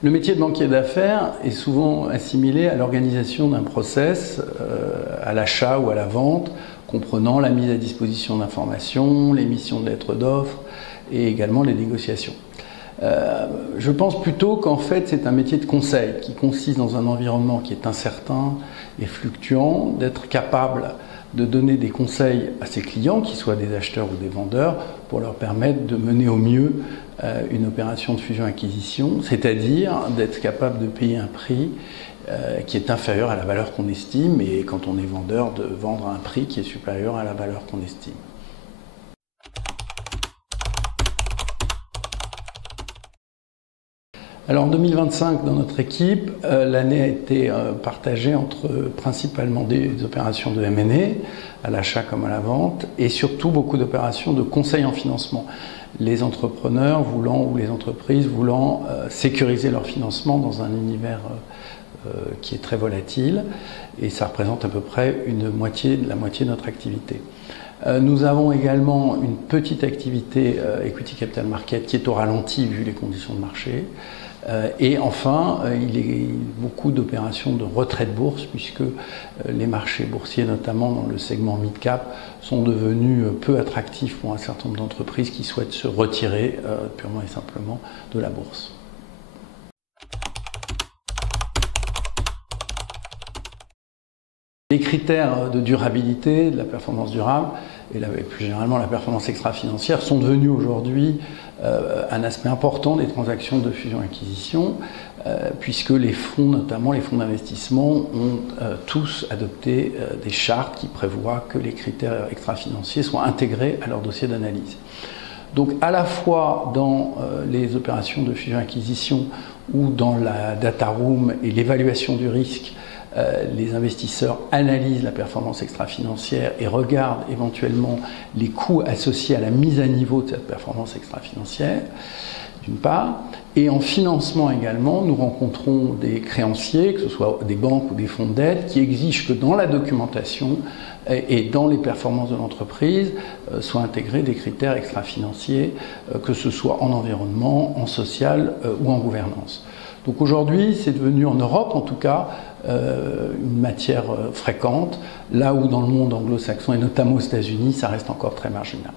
Le métier de banquier d'affaires est souvent assimilé à l'organisation d'un process, à l'achat ou à la vente, comprenant la mise à disposition d'informations, l'émission de lettres d'offres et également les négociations. Je pense plutôt qu'en fait c'est un métier de conseil qui consiste dans un environnement qui est incertain et fluctuant, d'être capable de donner des conseils à ses clients, qu'ils soient des acheteurs ou des vendeurs, pour leur permettre de mener au mieux une opération de fusion-acquisition, c'est-à-dire d'être capable de payer un prix qui est inférieur à la valeur qu'on estime, et quand on est vendeur, de vendre à un prix qui est supérieur à la valeur qu'on estime. Alors en 2025, dans notre équipe, l'année a été partagée entre principalement des opérations de M&A, à l'achat comme à la vente, et surtout beaucoup d'opérations de conseil en financement. Les entrepreneurs voulant ou les entreprises voulant sécuriser leur financement dans un univers qui est très volatile, et ça représente à peu près la moitié de notre activité. Nous avons également une petite activité Equity Capital Market qui est au ralenti vu les conditions de marché. Et enfin, il y a beaucoup d'opérations de retrait de bourse puisque les marchés boursiers, notamment dans le segment mid-cap, sont devenus peu attractifs pour un certain nombre d'entreprises qui souhaitent se retirer purement et simplement de la bourse. Les critères de durabilité, de la performance durable et plus généralement la performance extra-financière sont devenus aujourd'hui un aspect important des transactions de fusion-acquisition puisque les fonds, notamment les fonds d'investissement, ont tous adopté des chartes qui prévoient que les critères extra-financiers soient intégrés à leur dossier d'analyse. Donc à la fois dans les opérations de fusion-acquisition ou dans la data room et l'évaluation du risque, les investisseurs analysent la performance extra-financière et regardent éventuellement les coûts associés à la mise à niveau de cette performance extra-financière, d'une part. Et en financement également, nous rencontrons des créanciers, que ce soit des banques ou des fonds de dette, qui exigent que dans la documentation et dans les performances de l'entreprise soient intégrés des critères extra-financiers, que ce soit en environnement, en social ou en gouvernance. Donc aujourd'hui, c'est devenu en Europe en tout cas une matière fréquente, là où dans le monde anglo-saxon et notamment aux États-Unis, ça reste encore très marginal.